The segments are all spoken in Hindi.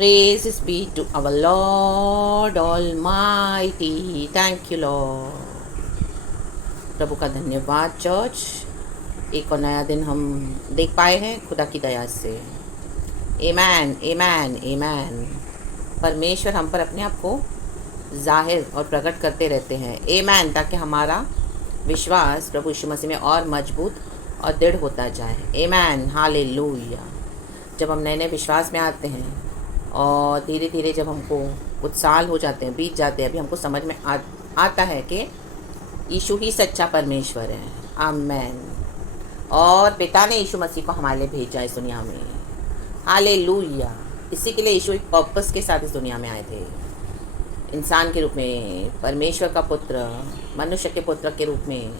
Praises be to our Lord Almighty. Thank you, Lord. प्रभु का धन्यवाद चर्च। एक और नया दिन हम देख पाए हैं खुदा की दया से। आमेन, आमेन, आमेन। परमेश्वर हम पर अपने आप को जाहिर और प्रकट करते रहते हैं। आमेन, ताकि हमारा विश्वास प्रभु यीशु मसीह में और मजबूत और दृढ़ होता जाए। आमेन, हालेलुया। जब हम नए नए विश्वास में आते हैं और धीरे धीरे जब हमको कुछ साल हो जाते हैं, बीत जाते हैं, अभी हमको समझ में आता है कि यीशु ही सच्चा परमेश्वर है। आमेन। और पिता ने यीशु मसीह को हमारे लिए भेजा इस दुनिया में। हालेलुया। इसी के लिए यीशु एक पर्पस के साथ इस दुनिया में आए थे, इंसान के रूप में, परमेश्वर का पुत्र, मनुष्य के पुत्र के रूप में।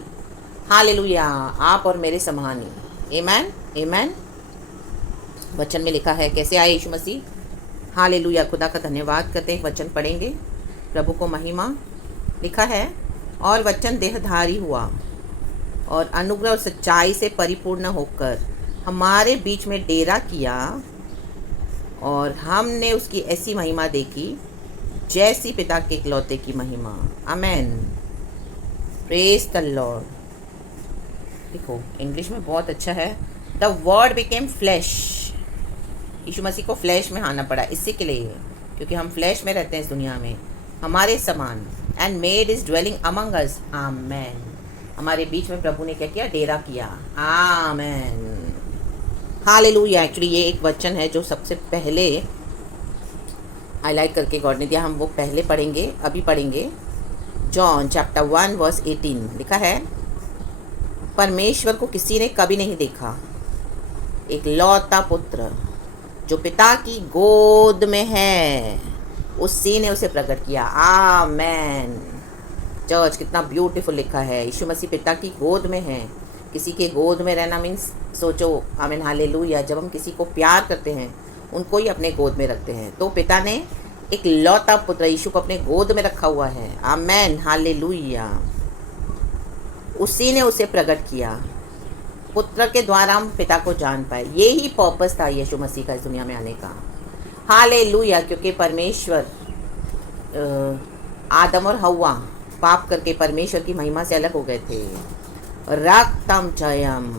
हालेलुया। आप और मेरे समान ही। आमेन, आमेन। वचन में लिखा है कैसे आए यीशु मसीह। हालेलुया। खुदा का धन्यवाद करते हैं। वचन पढ़ेंगे। प्रभु को महिमा। लिखा है, और वचन देहधारी हुआ और अनुग्रह और सच्चाई से परिपूर्ण होकर हमारे बीच में डेरा किया, और हमने उसकी ऐसी महिमा देखी जैसी पिता के इकलौते की महिमा। आमेन। Praise the Lord. देखो इंग्लिश में बहुत अच्छा है। The word became flesh. Yeshu Masih को फ्लैश में आना पड़ा इसी के लिए, क्योंकि हम फ्लैश में रहते हैं इस दुनिया में, हमारे समान। And made is dwelling among us. Amen. हमारे बीच में प्रभु ने क्या किया? डेरा किया। आमेन, हालेलुया। एक्चुअली ये एक वचन है जो सबसे पहले हाईलाइट करके गॉड ने दिया। हम वो पहले पढ़ेंगे, अभी पढ़ेंगे। जॉन चैप्टर 1 वर्स 18 लिखा है, परमेश्वर को किसी ने कभी नहीं देखा, एक लौता पुत्र जो पिता की गोद में है, उसी ने उसे प्रकट किया। आमेन। चर्च कितना ब्यूटीफुल लिखा है। यीशु मसीह पिता की गोद में है। किसी के गोद में रहना मीन्स सोचो। आमीन, हालेलुया। जब हम किसी को प्यार करते हैं, उनको ही अपने गोद में रखते हैं। तो पिता ने एक लौता पुत्र यीशु को अपने गोद में रखा हुआ है। आमेन, हालेलुया। उसी ने उसे प्रकट किया। पुत्र के द्वारा हम पिता को जान पाए। यही पर्पस था यीशु मसीह का इस दुनिया में आने का। हालेलुया। क्योंकि परमेश्वर आदम और हव्वा पाप करके परमेश्वर की महिमा से अलग हो गए थे। रक्तम चयम,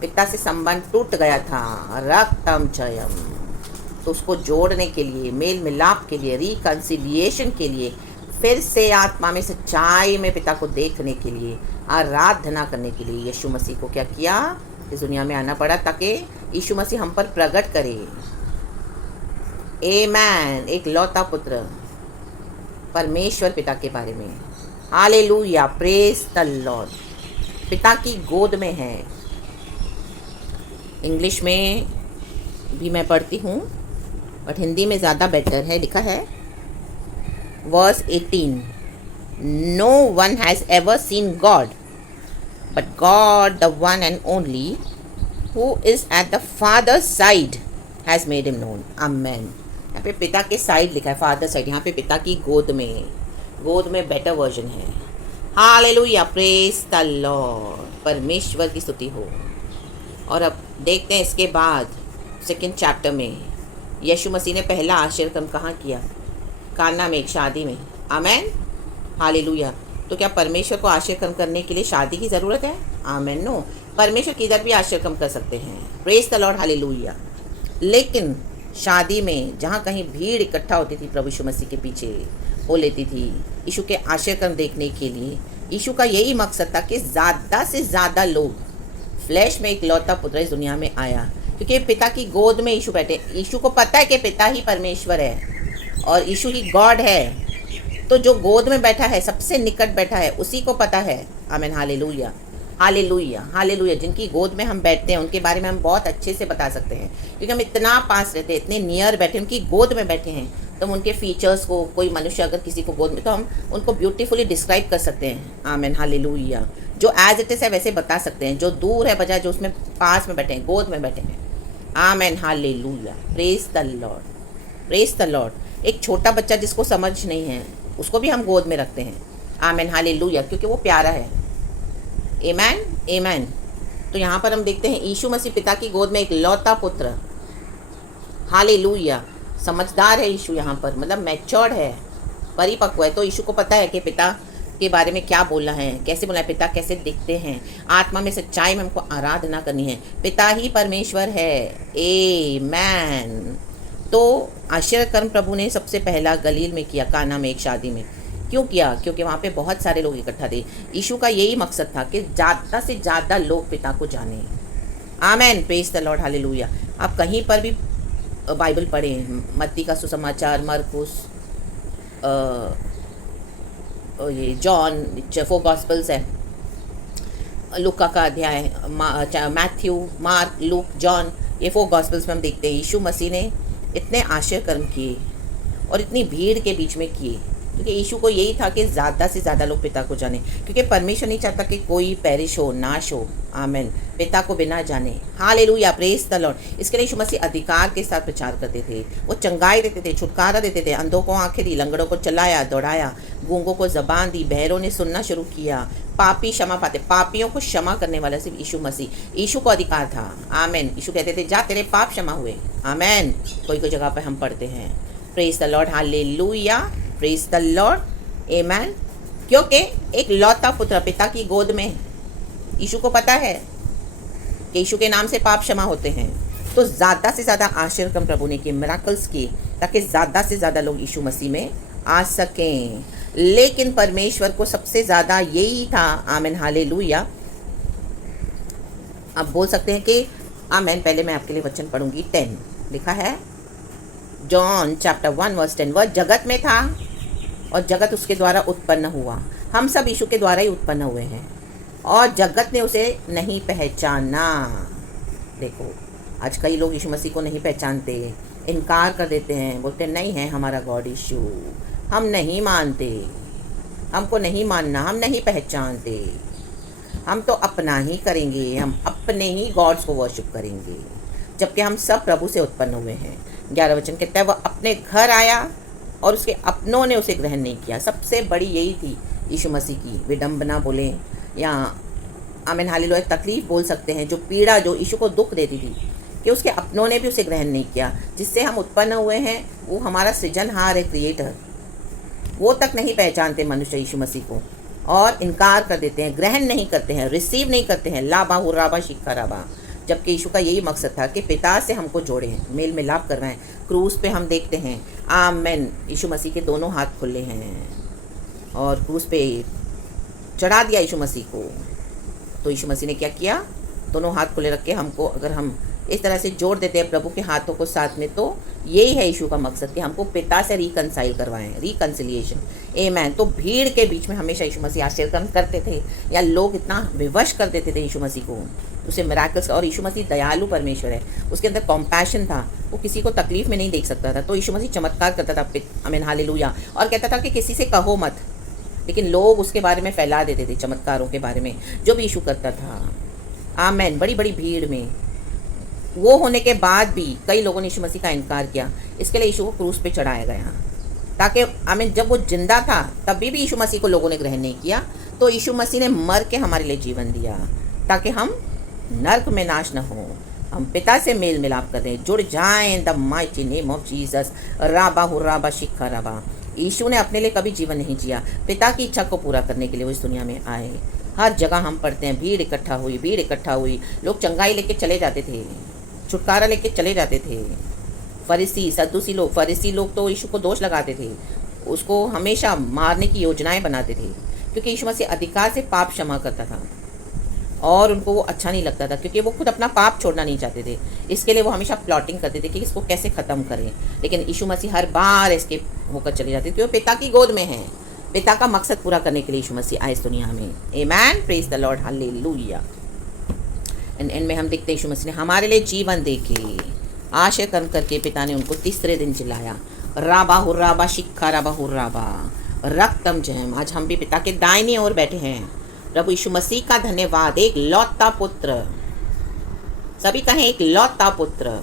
पिता से संबंध टूट गया था। रक्तम चयम, तो उसको जोड़ने के लिए, मेल मिलाप के लिए, रिकंसिलिएशन के लिए, फिर से आत्मा में सच्चाई में पिता को देखने के लिए, आराधना करने के लिए यीशु मसीह को क्या किया? इस दुनिया में आना पड़ा, ताकि यीशु मसीह हम पर प्रकट करे। आमेन। एक लौता पुत्र परमेश्वर पिता के बारे में। हालेलुया। Praise the Lord. पिता की गोद में है। इंग्लिश में भी मैं पढ़ती हूँ, बट हिंदी में ज़्यादा बेटर है। लिखा है verse 18, no one has ever seen God but God the one and only who is at the father side has made him known. Amen. यहाँ पे पिता के साइड लिखा है, फादर साइड। यहाँ पे पिता की गोद में, गोद में बेटर वर्जन है। हालेलुया। Praise the Lord. परमेश्वर की स्तुति हो। और अब देखते हैं इसके बाद सेकंड चैप्टर में यीशु मसीह ने पहला आश्चर्य कहाँ किया? काना में, एक शादी में। आमेन, हालेलुया। तो क्या परमेश्वर को आश्चर्य करने के लिए शादी की ज़रूरत है? आमेन, नो। परमेश्वर किधर भी आश्चर्य कर सकते हैं। Praise the Lord, hallelujah. लेकिन शादी में जहाँ कहीं भीड़ इकट्ठा होती थी, प्रभु यीशु मसीह के पीछे हो लेती थी यीशु के आश्चर्य देखने के लिए। यीशु का यही मकसद था कि ज़्यादा से ज़्यादा लोग, फ्लैश में एक लौता पुत्र इस दुनिया में आया, क्योंकि पिता की गोद में यीशु बैठे। यीशु को पता है कि पिता ही परमेश्वर है और यीशु ही गॉड है। तो जो गोद में बैठा है, सबसे निकट बैठा है, उसी को पता है। आमीन, हालेलुया, हालेलुया, हालेलुया। जिनकी गोद में हम बैठते हैं उनके बारे में हम बहुत अच्छे से बता सकते हैं, क्योंकि हम इतना पास रहते हैं, इतने नियर बैठे, उनकी गोद में बैठे हैं। तो हम उनके फीचर्स को, कोई मनुष्य अगर किसी को गोद में, तो हम उनको ब्यूटीफुली डिस्क्राइब कर सकते हैं। आमीन, हालेलुया। जो एज इट इज़ है वैसे बता सकते हैं, जो दूर है बजाय जो उसमें पास में बैठे हैं, गोद में बैठे हैं। आमीन, hallelujah. Praise the Lord, praise the Lord. एक छोटा बच्चा जिसको समझ नहीं है, उसको भी हम गोद में रखते हैं। आमीन, हालेलुया, क्योंकि वो प्यारा है। आमीन, आमीन। तो यहाँ पर हम देखते हैं यीशु मसीह पिता की गोद में एक लौता पुत्र। हालेलुया। समझदार है यीशु यहाँ पर, मतलब मैच्योर्ड है, परिपक्व है। तो यीशु को पता है कि पिता के बारे में क्या बोलना है, कैसे बोलना है, पिता कैसे दिखते हैं, आत्मा में सच्चाई में हमको आराधना करनी है। पिता ही परमेश्वर है। आमेन। तो आश्चर्य कर्म प्रभु ने सबसे पहला गलील में किया, काना में एक शादी में। क्यों किया? क्योंकि वहाँ पे बहुत सारे लोग इकट्ठा थे। यीशु का यही मकसद था कि ज़्यादा से ज़्यादा लोग पिता को जाने। आमेन, प्रेज द लॉर्ड, हालेलुया। आप कहीं पर भी बाइबल पढ़ें, मत्ती का सुसमाचार, मरकुस, ये जॉन, 4 गॉस्पल्स है, लुका का अध्याय, मैथ्यू, मार्क, लूक, जॉन, ये 4 गॉस्पल्स में हम देखते हैं यीशु मसीह ने इतने आश्चर्य कर्म किए और इतनी भीड़ के बीच में किए, क्योंकि यीशु को यही था कि ज़्यादा से ज़्यादा लोग पिता को जाने, क्योंकि परमेश्वर नहीं चाहता कि कोई पेरिश हो, नाश हो। आमेन, पिता को बिना जाने। Hallelujah, praise the Lord. इसके लिए यीशु मसीह अधिकार के साथ प्रचार करते थे। वो चंगाई देते थे, छुटकारा देते थे, अंधों को आंखें दी, लंगड़ों को चलाया, दौड़ाया, गूंगों को ज़बान दी, बहरों ने सुनना शुरू किया, पापी क्षमा पाते। पापियों को क्षमा करने वाला सिर्फ यीशु मसीह। यीशु को अधिकार था। आमेन। यीशु कहते थे, जा तेरे पाप क्षमा हुए। आमेन। कोई कोई जगह पर हम पढ़ते हैं, praise the Lord, hallelujah, praise the Lord, amen. क्योंकि एक लौता पुत्र पिता की गोद में, यीशु को पता है कि यीशु के नाम से पाप क्षमा होते हैं। तो ज़्यादा से ज़्यादा आश्चर्य कर्म प्रभु ने किए, मिराकल्स किए, ताकि ज़्यादा से ज़्यादा लोग यीशु मसीह में आ सकें। लेकिन परमेश्वर को सबसे ज़्यादा यही था। आमेन, हालेलुया। आप बोल सकते हैं कि आमेन। पहले मैं आपके लिए वचन पढ़ूंगी। 10 लिखा है, जॉन चैप्टर 1 वर्स 10, वह जगत में था और जगत उसके द्वारा उत्पन्न हुआ। हम सब यीशु के द्वारा ही उत्पन्न हुए हैं और जगत ने उसे नहीं पहचाना। देखो, आज कई लोग यीशु मसीह को नहीं पहचानते, इनकार कर देते हैं, बोलते नहीं है हमारा गॉड यीशु, हम नहीं मानते, हमको नहीं मानना, हम नहीं पहचानते, हम तो अपना ही करेंगे, हम अपने ही गॉड्स को वर्शिप करेंगे, जबकि हम सब प्रभु से उत्पन्न हुए हैं। 11 वचन कहता है, वह अपने घर आया और उसके अपनों ने उसे ग्रहण नहीं किया। सबसे बड़ी यही थी यीशु मसीह की विडंबना बोले या आमीन, हालेलुया, तकलीफ बोल सकते हैं, जो पीड़ा जो यीशु को दुख देती थी कि उसके अपनों ने भी उसे ग्रहण नहीं किया। जिससे हम उत्पन्न हुए हैं वो हमारा सृजनहार है, क्रिएटर, वो तक नहीं पहचानते मनुष्य यीशु मसीह को और इनकार कर देते हैं, ग्रहण नहीं करते हैं, रिसीव नहीं करते हैं, लाबा हुर्राबा शिक्का राबा। जबकि यीशु का यही मकसद था कि पिता से हमको जोड़ें, मेल मिलाप करवाएं। क्रूस पे हम देखते हैं, आमेन, यीशु मसीह के दोनों हाथ खुले हैं और क्रूस पे चढ़ा दिया यीशु मसीह को। तो यीशु मसीह ने क्या किया? दोनों हाथ खुले रख के हमको, अगर हम इस तरह से जोड़ देते हैं प्रभु के हाथों को साथ में, तो यही है यीशु का मकसद कि हमको पिता से रिकनसाइल करवाएं, रिकन्सिलिएशन। आमेन। तो भीड़ के बीच में हमेशा यीशु मसीह आश्चर्य कर्म करते थे, या लोग इतना विवश कर देते थे यीशु मसीह को, उसे मिराकल्स। और यीशु मसीह दयालु परमेश्वर है, उसके अंदर कॉम्पैशन था, वो किसी को तकलीफ में नहीं देख सकता था। तो यीशु मसीह चमत्कार करता था, आमीन, हालेलुया, और कहता था कि किसी से कहो मत, लेकिन लोग उसके बारे में फैला देते थे, चमत्कारों के बारे में जो भी यीशु करता था। आमीन। बड़ी बड़ी भीड़ में वो होने के बाद भी कई लोगों ने यीशु मसीह का इनकार किया। इसके लिए यीशु को क्रूस पे चढ़ाया गया, ताकि आमीन, जब वो जिंदा था तभी भी यीशु मसीह को लोगों ने ग्रहण नहीं किया। तो यीशु मसीह ने मर के हमारे लिए जीवन दिया, ताकि हम नर्क में नाश न हो, हम पिता से मेल मिलाप करें, जुड़ जाएं। The mighty name of Jesus, राबा हुर्राबा शिक्का राबा। यीशु ने अपने लिए कभी जीवन नहीं जिया, पिता की इच्छा को पूरा करने के लिए वो इस दुनिया में आए। हर जगह हम पढ़ते हैं, भीड़ इकट्ठा हुई, भीड़ इकट्ठा हुई, लोग चंगाई लेके चले जाते थे, छुटकारा लेके चले जाते थे। फरीसी सद्दूसी लोग, फरीसी लोग तो यीशु को दोष लगाते थे, उसको हमेशा मारने की योजनाएं बनाते थे, क्योंकि यीशु मसीह अधिकार से पाप क्षमा करता था और उनको वो अच्छा नहीं लगता था, क्योंकि वो खुद अपना पाप छोड़ना नहीं चाहते थे। इसके लिए वो हमेशा प्लॉटिंग करते थे कि इसको कैसे ख़त्म करें। लेकिन यीशु मसीह हर बार एस्केप होकर चले जाते थे, क्योंकि वो पिता की गोद में हैं। पिता का मकसद पूरा करने के लिए यीशु मसीह आए इस दुनिया में। Amen, praise the Lord, hallelujah. End में हम देखते हैं यीशु मसीह ने हमारे लिए जीवन दे के आशय कर्म करके पिता ने उनको तीसरे दिन जिलाया। राबा हुर्राबा शिक्का राबा हुर्राबा, रक्तम जयम। आज हम भी पिता के दाहिनी ओर बैठे हैं। प्रभु यीशु मसीह का धन्यवाद। एक लौता पुत्र, सभी कहें एक लौता पुत्र,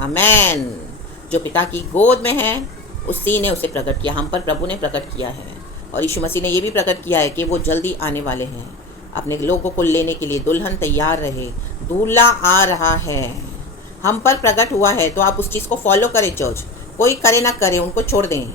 आमेन, जो पिता की गोद में है, उसी ने उसे प्रकट किया, हम पर प्रभु ने प्रकट किया है। और यीशु मसीह ने ये भी प्रकट किया है कि वो जल्दी आने वाले हैं अपने लोगों को लेने के लिए। दुल्हन तैयार रहे, दूल्हा आ रहा है, हम पर प्रकट हुआ है। तो आप उस चीज़ को फॉलो करें चर्च, कोई करे ना करे, उनको छोड़ दें,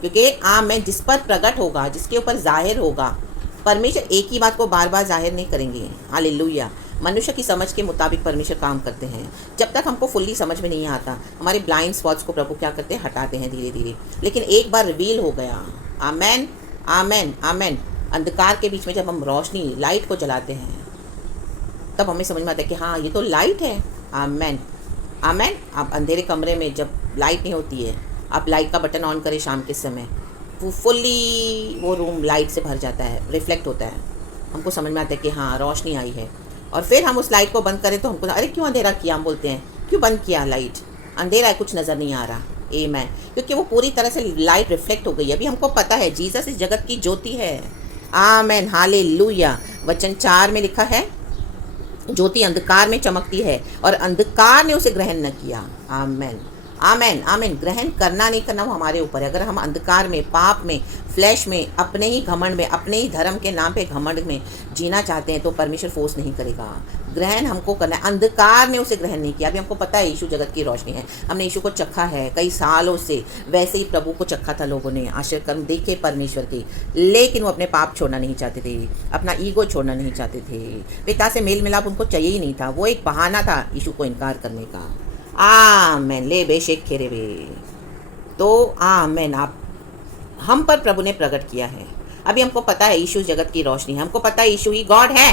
क्योंकि आमेन जिस पर प्रकट होगा, जिसके ऊपर जाहिर होगा, परमेश्वर एक ही बात को बार बार जाहिर नहीं करेंगे। हालेलुया। मनुष्य की समझ के मुताबिक परमेश्वर काम करते हैं। जब तक हमको फुल्ली समझ में नहीं आता, हमारे ब्लाइंड स्पॉट्स को प्रभु क्या करते हैं, हटाते हैं धीरे धीरे। लेकिन एक बार रिवील हो गया, आमेन आमेन आमेन, अंधकार के बीच में जब हम रोशनी लाइट को जलाते हैं, तब हमें समझ में आता है कि हाँ ये तो लाइट है। आमेन आमेन। आप अंधेरे कमरे में जब लाइट नहीं होती है, आप लाइट का बटन ऑन करें शाम के समय, वो फुल्ली वो रूम लाइट से भर जाता है, रिफ्लेक्ट होता है, हमको समझ में आता है कि हाँ रोशनी आई है। और फिर हम उस लाइट को बंद करें तो हमको अरे क्यों अंधेरा किया, हम बोलते हैं क्यों बंद किया, लाइट अंधेरा है, कुछ नज़र नहीं आ रहा। आमेन। क्योंकि वो पूरी तरह से लाइट रिफ्लेक्ट हो गई। अभी हमको पता है जीसस इस जगत की ज्योति है। Amen hallelujah. वचन 4 में लिखा है, ज्योति अंधकार में चमकती है और अंधकार ने उसे ग्रहण न किया। आमेन आमेन आमेन। ग्रहण करना नहीं करना वो हमारे ऊपर है। अगर हम अंधकार में, पाप में, फ्लैश में, अपने ही घमंड में, अपने ही धर्म के नाम पे घमंड में जीना चाहते हैं, तो परमेश्वर फोर्स नहीं करेगा। ग्रहण हमको करना है। अंधकार ने उसे ग्रहण नहीं किया। अभी हमको पता है यीशु जगत की रोशनी है, हमने यीशु को चखा है कई सालों से। वैसे ही प्रभु को चखा था लोगों ने, आश्चर्य कर्म देखे परमेश्वर के, लेकिन वो अपने पाप छोड़ना नहीं चाहते थे, अपना ईगो छोड़ना नहीं चाहते थे, पिता से मेल मिलाप उनको चाहिए ही नहीं था। वो एक बहाना था यीशु को इनकार करने का। आमेन। ले बेशेक खेरे बे। तो आमेन, आप हम पर प्रभु ने प्रकट किया है। अभी हमको पता है यीशु जगत की रोशनी है, हमको पता है यीशु ही गॉड है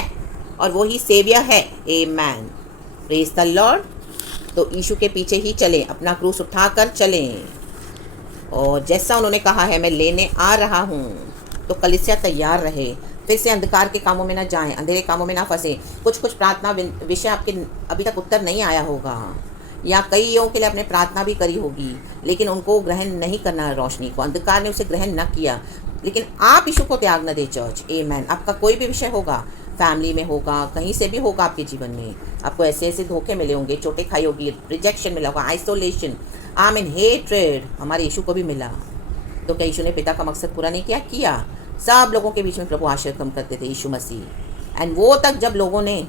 और वो ही सेवियर है। आमेन। Praise the Lord. तो यीशु के पीछे ही चलें, अपना क्रूस उठाकर चलें, और जैसा उन्होंने कहा है मैं लेने आ रहा हूँ, तो कलीसिया तैयार रहे। फिर से अंधकार के कामों में ना जाएं, अंधेरे कामों में ना फंसे। कुछ प्रार्थना विषय आपके अभी तक उत्तर नहीं आया होगा, या कईयों के लिए आपने प्रार्थना भी करी होगी, लेकिन उनको ग्रहण नहीं करना है रोशनी को, अंधकार ने उसे ग्रहण न किया। लेकिन आप यीशु को त्याग न दे चर्च। आमेन। आपका कोई भी विषय होगा, फैमिली में होगा, कहीं से भी होगा, आपके जीवन में आपको ऐसे ऐसे धोखे मिले होंगे, चोटें खाई होगी, रिजेक्शन मिला होगा, आइसोलेशन, आमीन, हेट्रेड, हमारे यीशु को भी मिला। तो क्या यीशु ने पिता का मकसद पूरा नहीं किया? सब लोगों के बीच में प्रभु आश्चर्य कम करते थे यीशु मसीह। एंड वो तक जब लोगों ने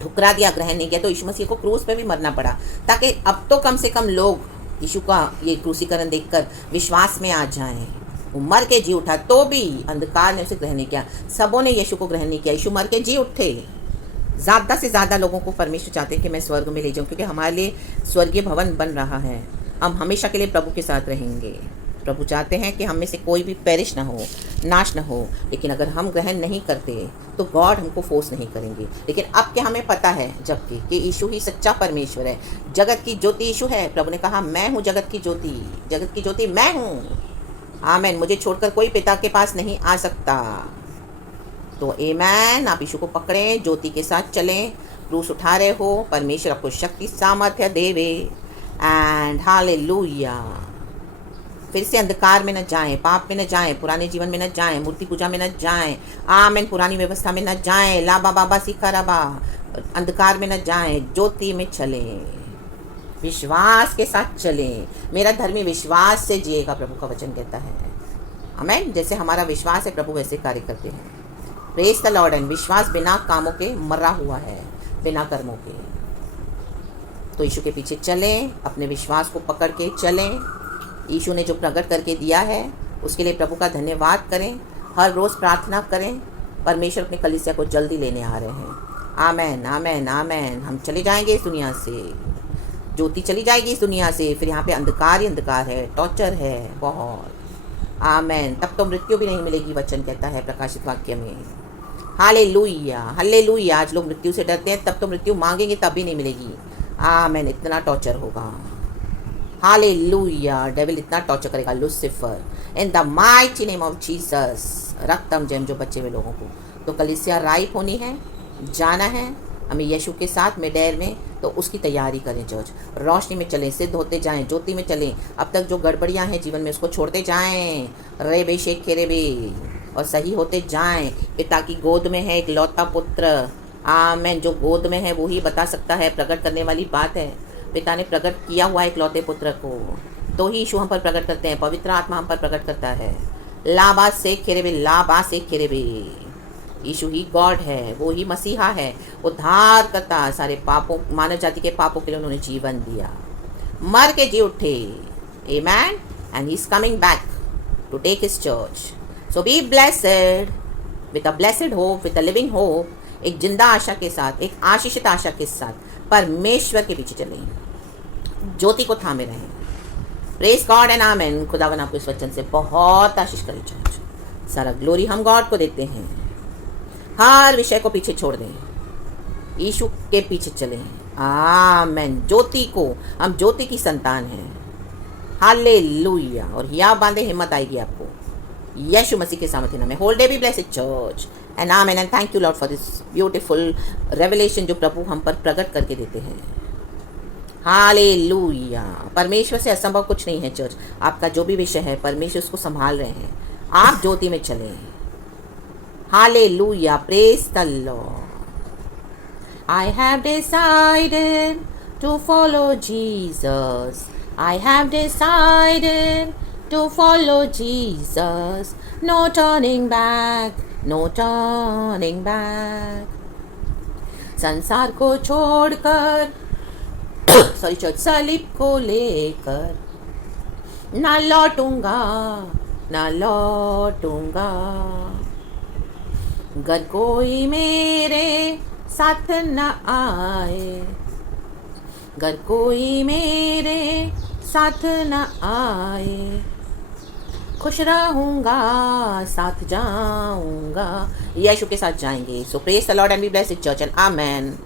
ठुकरा दिया, ग्रहण नहीं किया, तो यीशु मसीह को क्रूस पे भी मरना पड़ा, ताकि अब तो कम से कम लोग यीशु का ये क्रूसीकरण देखकर विश्वास में आ जाएं। वो मर के जी उठा, तो भी अंधकार ने उसे ग्रहण नहीं किया, सबों ने यीशु को ग्रहण नहीं किया। यीशु मर के जी उठे। ज़्यादा से ज़्यादा लोगों को परमेश्वर चाहते हैं कि मैं स्वर्ग में ले जाऊँ, क्योंकि हमारे लिए स्वर्गीय भवन बन रहा है, हम हमेशा के लिए प्रभु के साथ रहेंगे। प्रभु चाहते हैं कि हम में से कोई भी पेरिश ना हो, नाश ना हो। लेकिन अगर हम ग्रहण नहीं करते तो गॉड हमको फोर्स नहीं करेंगे। लेकिन अब क्या हमें पता है जबकि कि यीशु ही सच्चा परमेश्वर है, जगत की ज्योति यीशु है। प्रभु ने कहा मैं हूँ जगत की ज्योति, जगत की ज्योति मैं हूँ। आमीन। मुझे छोड़कर कोई पिता के पास नहीं आ सकता। तो आमीन, आप यीशु को पकड़ें, ज्योति के साथ चलें, क्रूस उठा रहे हो, परमेश्वर आपको शक्ति सामर्थ्य देवे। And hallelujah. फिर से अंधकार में न जाएं, पाप में न जाएं, पुराने जीवन में न जाएं, मूर्ति पूजा में न जाएं, आमीन, पुरानी व्यवस्था में न जाएं, लाबा बाबा सिखा रबा, अंधकार में न जाएं, ज्योति में चलें, विश्वास के साथ चलें। मेरा धर्मी विश्वास से जिएगा, प्रभु का वचन कहता है। आमीन। जैसे हमारा विश्वास है प्रभु वैसे कार्य करते हैं। Praise the Lord. एंड विश्वास बिना कामों के मरा हुआ है, बिना कर्मों के। तो यीशु के पीछे चलें, अपने विश्वास को पकड़ के चलें। यीशु ने जो प्रकट करके दिया है उसके लिए प्रभु का धन्यवाद करें, हर रोज़ प्रार्थना करें। परमेश्वर अपने कलीसिया को जल्दी लेने आ रहे हैं। आमीन आमीन आमीन। हम चले जाएंगे इस दुनिया से, ज्योति चली जाएगी इस दुनिया से, फिर यहाँ पे अंधकार ही अंधकार है, टॉर्चर है बहुत। आमीन। तब तो मृत्यु भी नहीं मिलेगी, वचन कहता है प्रकाशित वाक्य में। Hallelujah hallelujah. आज लोग मृत्यु से डरते हैं, तब तो मृत्यु मांगेंगे तब भी नहीं मिलेगी। आमीन। इतना टॉर्चर होगा। हालेलुया। डेविल इतना टॉर्चर करेगा, Lucifer, in the mighty name of Jesus. रक्तम जैम जो बचे हुए लोगों को। तो कलीसिया राइप होनी है, जाना है हमें यीशु के साथ मिडेर में, तो उसकी तैयारी करें चर्च। रोशनी में चलें, सिद्ध होते जाएं, ज्योति में चलें। अब तक जो गड़बड़ियां हैं जीवन में उसको छोड़ते जाएं, रे बेशेक खेरे बे, और सही होते जाएं। पिता की गोद में है एक लौता पुत्र। आमीन। जो गोद में है वो ही बता सकता है, प्रकट करने वाली बात है। पिता ने प्रकट किया हुआ एक लौते पुत्र को, तो ही यीशु हम पर प्रकट करते हैं, पवित्र आत्मा हम पर प्रकट करता है। लाबा से खेरेबे, लाबा से खेरेबे। यीशु ही गॉड है, वो ही मसीहा है, उद्धार करता। सारे पापों, मानव जाति के पापों के लिए उन्होंने जीवन दिया। मर के जी उठे, amen, and he's coming back to take his church. So be blessed with a blessed hope, with a living hope, एक जिंदा आशा के साथ, एक आशीषित आशा के साथ परमेश्वर के पीछे चलें, ज्योति को थामे रहें। प्रेज गॉड एंड आमेन। खुदावन आपको इस वचन से बहुत आशीष करे चर्च। सारा ग्लोरी हम गॉड को देते हैं। हर विषय को पीछे छोड़ दें, यीशु के पीछे चलें। आमेन। ज्योति को, हम ज्योति की संतान हैं। हालेलुया। और हिया बांधे, हिम्मत आएगी आपको यीशु मसीह के सामर्थ्य नाम में। Whole day be blessed church and amen and thank you Lord for this beautiful revelation जो प्रभु हम पर प्रकट करके देते हैं। हालेलुया। परमेश्वर से असंभव कुछ नहीं है चर्च। आपका जो भी विषय है परमेश्वर उसको संभाल रहे हैं। आप ज्योति में चलें। Hallelujah. Praise the Lord. I have decided to follow Jesus. I have decided to follow Jesus. No turning back, no turning back. संसार को छोड़कर सॉरी चर्च, सलीब को लेकर ना लौटूंगा, ना लौटूंगा। अगर कोई मेरे साथ न आए, अगर कोई मेरे साथ न आए, खुश रहूँगा, साथ जाऊँगा। यीशु के साथ जाएंगे। So praise the Lord and be blessed church and amen.